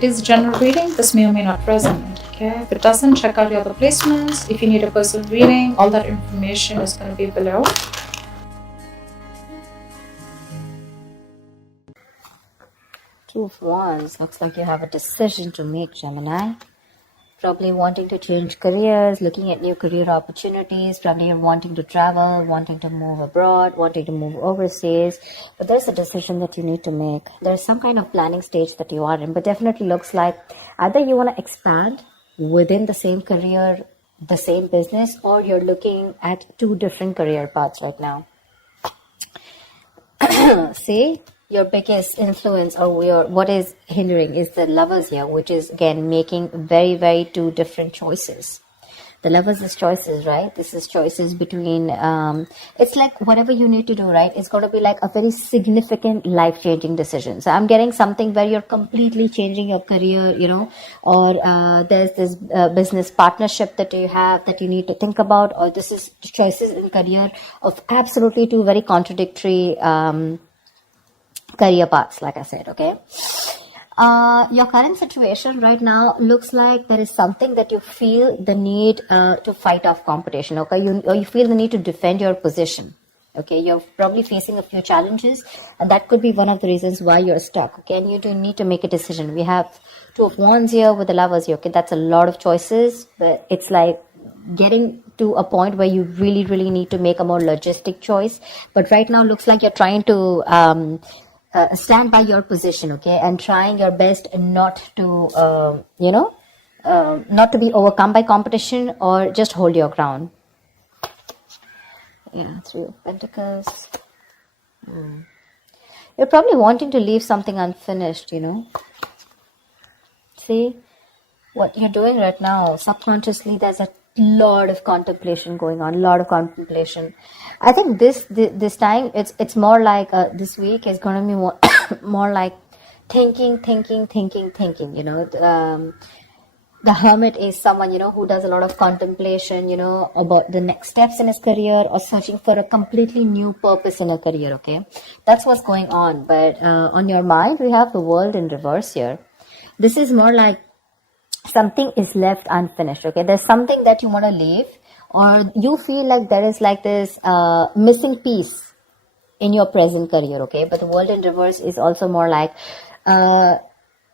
it is general reading, this may or may not resonate. Okay, if it doesn't, check out your other placements. If you need a personal reading, all that information is going to be below. Two of Wands. Looks like you have a decision to make, Gemini. Probably wanting to change careers, looking at new career opportunities. Probably you're wanting to travel, wanting to move abroad, wanting to move overseas. But there's a decision that you need to make. There's some kind of planning stage that you are in. But definitely looks like either you want to expand within the same career, the same business, or you're looking at two different career paths right now. See, your biggest influence or what is hindering is the Lovers here, which is again making very two different choices. The Lovers is choices, right? This is choices between it's like whatever you need to do, right? It's going to be like a very significant life-changing decision. So I'm getting something where you're completely changing your career, you know, or there's this business partnership that you have that you need to think about, or this is choices in career of absolutely two very contradictory career paths, like I said. Okay, your current situation right now looks like there is something that you feel the need to fight off competition. Okay, you feel the need to defend your position. Okay, you're probably facing a few challenges, and that could be one of the reasons why you're stuck. Okay, and you do need to make a decision. We have Two of Wands here with the Lovers here. Okay, that's a lot of choices, but it's like getting to a point where you really need to make a more logistic choice. But right now looks like you're trying to stand by your position, okay, and trying your best not to not to be overcome by competition, or just hold your ground. Yeah, Three of Pentacles. You're probably wanting to leave something unfinished, you know. See what you're doing right now subconsciously. There's a lot of contemplation going on, I think this time it's more like this week is going to be more more like thinking, you know. The Hermit is someone, you know, who does a lot of contemplation, you know, about the next steps in his career, or searching for a completely new purpose in a career. Okay, that's what's going on. But on your mind, we have the World in reverse here. This is more like something is left unfinished. Okay, there's something that you want to leave, or you feel like there is like this missing piece in your present career. Okay, but the World in reverse is also more like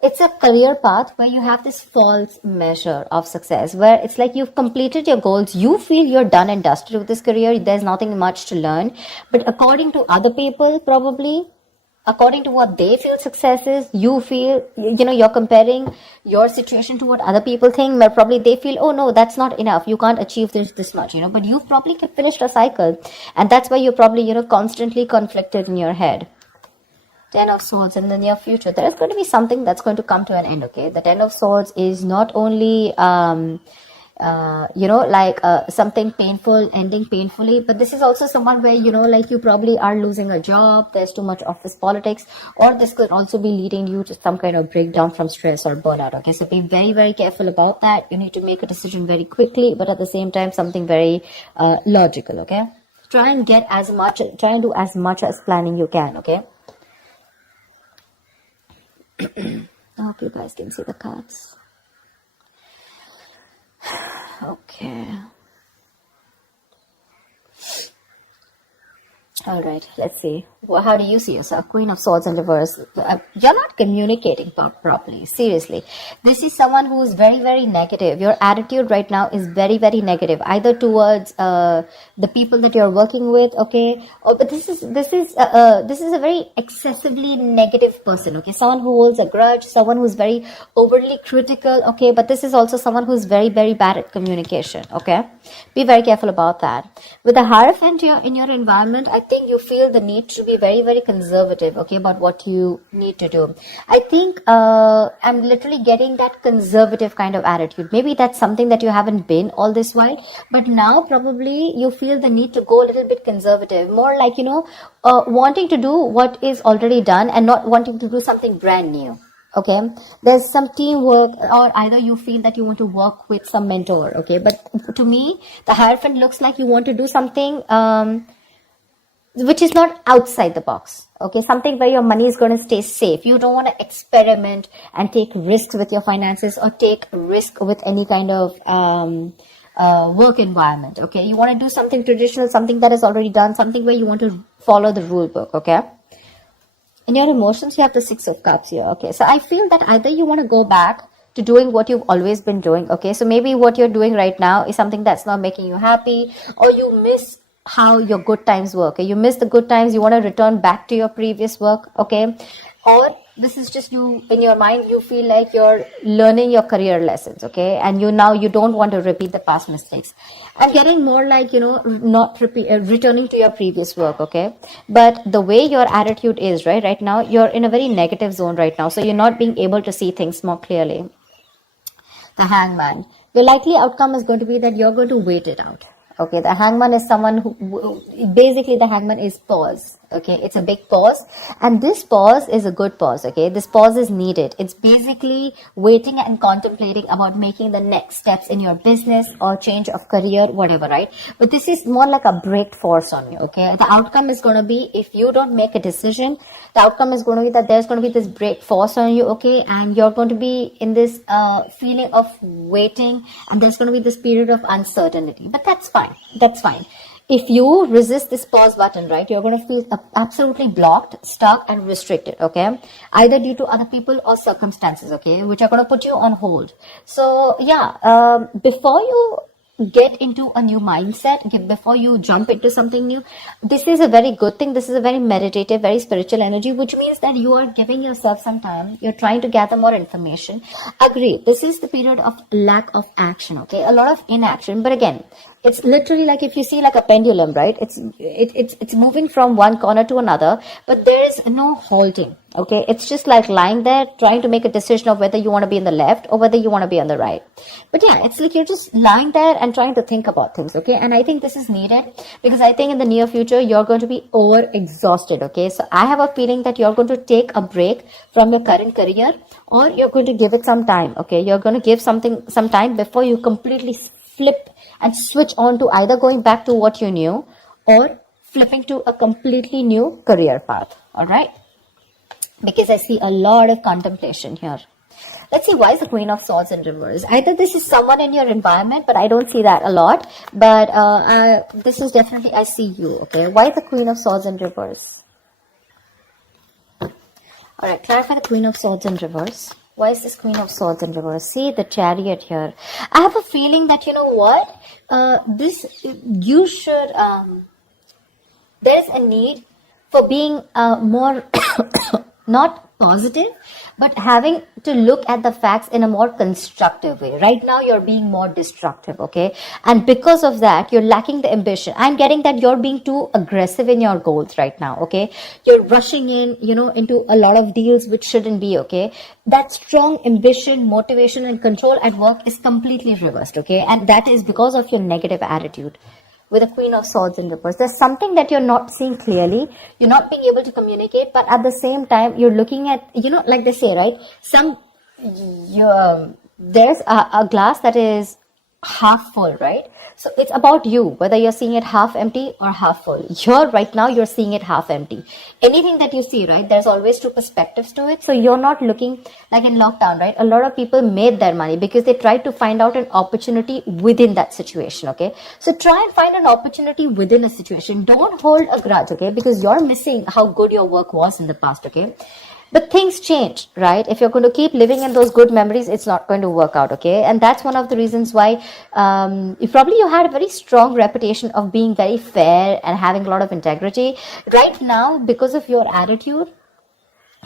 it's a career path where you have this false measure of success, where it's like you've completed your goals, you feel you're done and dusted with this career, there's nothing much to learn. But according to other people, probably according to what they feel success is, you feel, you know, you're comparing your situation to what other people think, where probably they feel, oh no, that's not enough, you can't achieve this much, you know. But you've probably finished a cycle, and that's why you're probably, you know, constantly conflicted in your head. Ten of Swords. In the near future, there is going to be something that's going to come to an end. Okay, the Ten of Swords is not only something painful ending painfully, but this is also someone where, you know, like you probably are losing a job, there's too much office politics, or this could also be leading you to some kind of breakdown from stress or burnout. Okay, so be very careful about that. You need to make a decision very quickly, but at the same time something very logical. Okay, try and do as much as planning you can. Okay, I hope you guys can see the cards. Okay. All right, let's see. Well, how do you see yourself? Queen of Swords in reverse. You're not communicating properly. Seriously. This is someone who is very negative. Your attitude right now is very negative, either towards the people that you're working with, okay? But this is a very excessively negative person, okay? Someone who holds a grudge, someone who's very overly critical, okay? But this is also someone who's very bad at communication, okay? Be very careful about that. With the Hierophant here in your environment, I think you feel the need to be very conservative, okay, about what you need to do. I think I'm literally getting that conservative kind of attitude. Maybe that's something that you haven't been all this while, but now probably you feel the need to go a little bit conservative, more like, you know, wanting to do what is already done and not wanting to do something brand new. Okay, there's some teamwork, or either you feel that you want to work with some mentor. Okay, but to me, the Hierophant looks like you want to do something which is not outside the box. Okay, something where your money is going to stay safe. You don't want to experiment and take risks with your finances or take risk with any kind of work environment. Okay, you want to do something traditional, something that is already done, something where you want to follow the rule book. Okay. In your emotions, you have the Six of Cups here. Okay, so I feel that either you want to go back to doing what you've always been doing. Okay, so maybe what you're doing right now is something that's not making you happy, or you miss how your good times were. Okay, you miss the good times, you want to return back to your previous work. Okay, or this is just you in your mind, you feel like you're learning your career lessons. Okay, and you don't want to repeat the past mistakes. I'm getting more like, not returning to your previous work. Okay, but the way your attitude is right now, you're in a very negative zone right now, so you're not being able to see things more clearly. The Hangman, the likely outcome is going to be that you're going to wait it out. Okay, the Hangman is someone who basically, the Hangman is pause. Okay, it's a big pause, and this pause is a good pause. Okay, this pause is needed. It's basically waiting and contemplating about making the next steps in your business or change of career, whatever, right? But this is more like a break force on you. Okay, the outcome is going to be, if you don't make a decision, the outcome is going to be that there's going to be this break force on you. Okay, and you're going to be in this feeling of waiting, and there's going to be this period of uncertainty. But that's fine. That's fine. If you resist this pause button, right, you're going to feel absolutely blocked, stuck, and restricted. Okay, either due to other people or circumstances. Okay, which are going to put you on hold. So yeah, before you get into a new mindset, before you jump into something new, this is a very good thing. This is a very meditative, very spiritual energy, which means that you are giving yourself some time. You're trying to gather more information. Agree, this is the period of lack of action. Okay, a lot of inaction. But again, it's literally like, if you see like a pendulum, right? It's moving from one corner to another, but there is no halting. Okay, it's just like lying there trying to make a decision of whether you want to be in the left or whether you want to be on the right. But yeah, it's like you're just lying there and trying to think about things. Okay, and I think this is needed, because I think in the near future you're going to be over exhausted. Okay, so I have a feeling that you're going to take a break from your current career, or you're going to give it some time. Okay, you're going to give something some time before you completely flip and switch on to either going back to what you knew or flipping to a completely new career path. All right, because I see a lot of contemplation here. Let's see, why is the Queen of Swords in reverse? Either this is someone in your environment, but I don't see that a lot. But this is definitely, I see you. Okay, why the Queen of Swords in reverse? All right, clarify the Queen of Swords in reverse. Why is this Queen of Swords in reverse? See the Chariot here. I have a feeling that, you know what, you should, there's a need for being more, not positive, but having to look at the facts in a more constructive way. Right now, you're being more destructive, okay? And because of that, you're lacking the ambition. I'm getting that you're being too aggressive in your goals right now, okay? You're rushing in, into a lot of deals which shouldn't be, okay? That strong ambition, motivation, and control at work is completely reversed, okay? And that is because of your negative attitude. With a Queen of Swords in reverse, there's something that you're not seeing clearly. You're not being able to communicate, but at the same time, you're looking at, like they say, right? There's a glass that is half full, right? So it's about you, whether you're seeing it half empty or half full. Right now, you're seeing it half empty. Anything that you see, right, there's always two perspectives to it. So you're not looking like in lockdown, right? A lot of people made their money because they tried to find out an opportunity within that situation, okay? So try and find an opportunity within a situation. Don't hold a grudge, okay? Because you're missing how good your work was in the past, okay? But things change, right? If you're going to keep living in those good memories, it's not going to work out, okay? And that's one of the reasons why you had a very strong reputation of being very fair and having a lot of integrity. Right now, because of your attitude,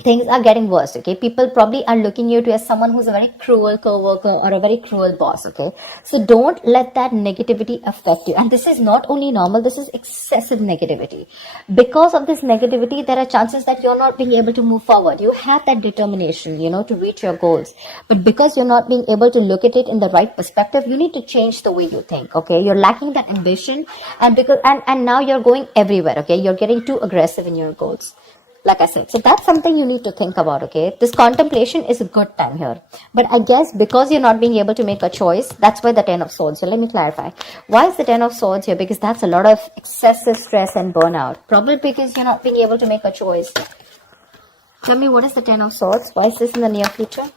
things are getting worse, okay? People probably are looking at you as someone who's a very cruel co-worker or a very cruel boss, okay? So don't let that negativity affect you. And this is not only normal, this is excessive negativity. Because of this negativity, there are chances that you're not being able to move forward. You have that determination, to reach your goals. But because you're not being able to look at it in the right perspective, you need to change the way you think, okay? You're lacking that ambition, and now you're going everywhere, okay? You're getting too aggressive in your goals. Like I said, so that's something you need to think about, okay? This contemplation is a good time here. But I guess because you're not being able to make a choice, that's why the Ten of Swords. So let me clarify. Why is the Ten of Swords here? Because that's a lot of excessive stress and burnout. Probably because you're not being able to make a choice. Tell me, what is the Ten of Swords? Why is this in the near future?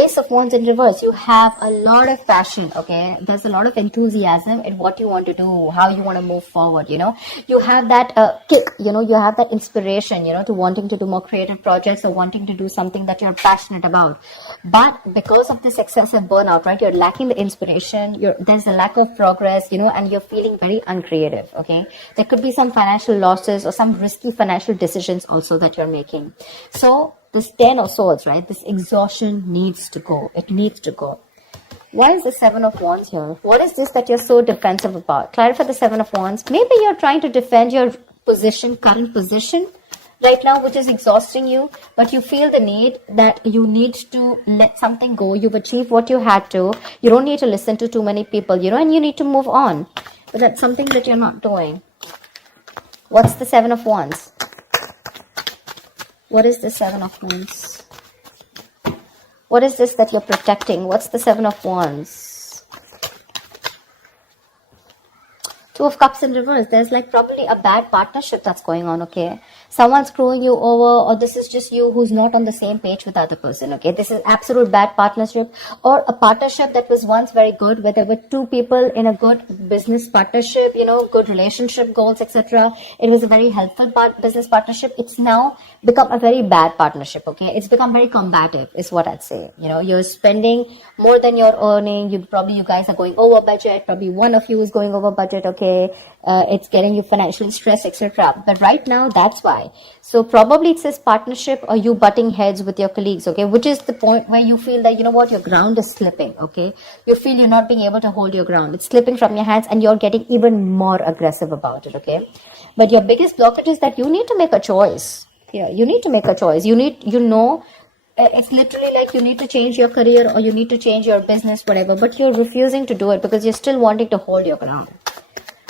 Ace of Wands in reverse. You have a lot of passion, okay? There's a lot of enthusiasm in what you want to do, how you want to move forward, you know? You have that kick, you know? You have that inspiration, you know, to wanting to do more creative projects or wanting to do something that you're passionate about. But because of this excessive burnout, right, you're lacking the inspiration, there's a lack of progress, you know, and you're feeling very uncreative, okay? There could be some financial losses or some risky financial decisions also that you're making. So, this Ten of Swords, right? This exhaustion needs to go. It needs to go. Why is the Seven of Wands here? What is this that you're so defensive about? Clarify the Seven of Wands. Maybe you're trying to defend your position, current position right now, which is exhausting you, but you feel the need that you need to let something go. You've achieved what you had to. You don't need to listen to too many people, you know, and you need to move on. But that's something that you're not doing. What's the Seven of Wands? What is the Seven of Wands? What is this that you're protecting? What's the Seven of Wands? Two of Cups in reverse. There's like probably a bad partnership that's going on, okay? Someone's screwing you over, or this is just you who's not on the same page with the other person, okay? This is absolute bad partnership, or a partnership that was once very good, where there were two people in a good business partnership, you know, good relationship goals, etc. It was a very helpful business partnership. It's now become a very bad partnership, okay? It's become very combative, is what I'd say. You know, you're spending more than you're earning. You guys are going over budget. Probably one of you is going over budget, okay? It's getting you financially stressed, etc. But right now, that's why. So probably it says partnership or you butting heads with your colleagues, okay? Which is the point where you feel that, you know what, your ground is slipping, okay? You feel you're not being able to hold your ground. It's slipping from your hands and you're getting even more aggressive about it, okay? But your biggest blockage is that you need to make a choice. Yeah, you need to make a choice. It's literally like you need to change your career or you need to change your business, whatever, but you're refusing to do it because you're still wanting to hold your ground.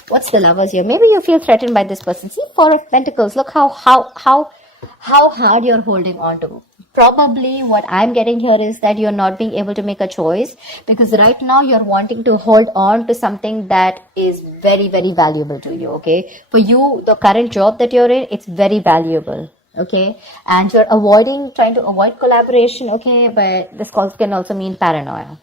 What's the Lovers here? Maybe you feel threatened by this person. See, Four of Pentacles. Look how hard you're holding on to. Probably what I'm getting here is that you're not being able to make a choice because right now you're wanting to hold on to something that is very, very valuable to you, okay? For you, the current job that you're in, it's very valuable, okay? And you're trying to avoid collaboration, okay? But this can also mean paranoia.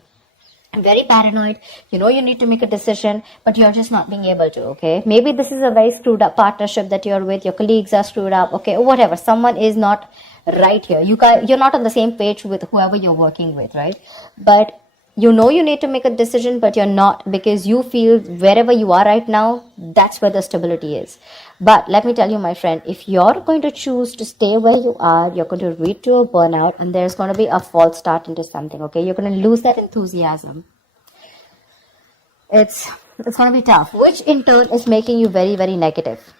Very paranoid, you know you need to make a decision, but you're just not being able to, okay? Maybe this is a very screwed up partnership that you're with, your colleagues are screwed up, okay, or whatever, someone is not right here. You're not on the same page with whoever you're working with, right? But you know you need to make a decision, but you're not because you feel wherever you are right now, that's where the stability is. But let me tell you, my friend, if you're going to choose to stay where you are, you're going to lead to a burnout and there's going to be a false start into something, okay? You're going to lose that enthusiasm. It's going to be tough, which in turn is making you very, very negative.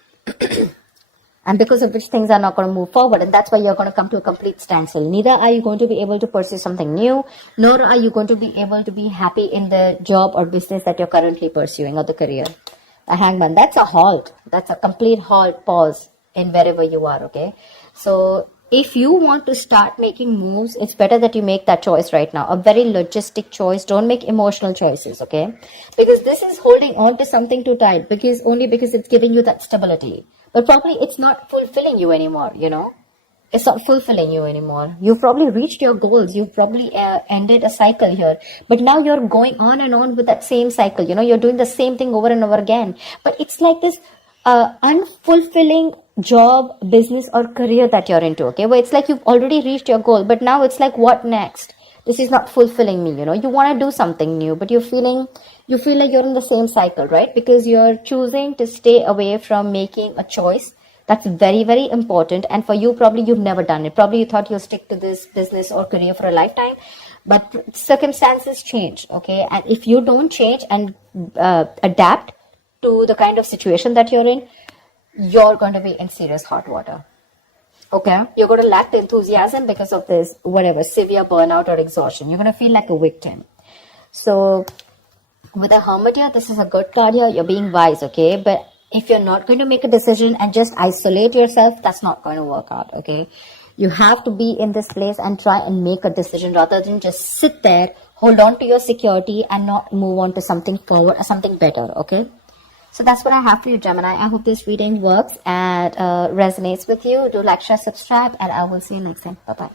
And because of which things are not going to move forward. And that's why you're going to come to a complete standstill. Neither are you going to be able to pursue something new, nor are you going to be able to be happy in the job or business that you're currently pursuing or the career. The Hangman, that's a halt. That's a complete halt, pause in wherever you are, okay? So if you want to start making moves, it's better that you make that choice right now. A very logistic choice. Don't make emotional choices, okay? Because this is holding on to something too tight because it's giving you that stability. But probably it's not fulfilling you anymore, you know? It's not fulfilling you anymore. You've probably reached your goals. You've probably ended a cycle here. But now you're going on and on with that same cycle. You know, you're doing the same thing over and over again. But it's like this unfulfilling job, business or career that you're into, okay? Where it's like you've already reached your goal. But now it's like, what next? This is not fulfilling me, you know? You want to do something new, but you feel like you're in the same cycle, right? Because you're choosing to stay away from making a choice. That's very, very important. And for you, probably you've never done it. Probably you thought you'll stick to this business or career for a lifetime. But circumstances change, okay? And if you don't change and adapt to the kind of situation that you're in, you're going to be in serious hot water, okay? You're going to lack the enthusiasm because of this, whatever, severe burnout or exhaustion. You're going to feel like a victim. So with the Hermit here, this is a good card here. You're being wise, okay? But If you're not going to make a decision and just isolate yourself, that's not going to work out, okay? You have to be in this place and try and make a decision rather than just sit there, hold on to your security and not move on to something forward or something better, okay? So that's what I have for you, Gemini. I hope this reading works and resonates with you. Do like, share, subscribe, and I will see you next time. Bye-bye.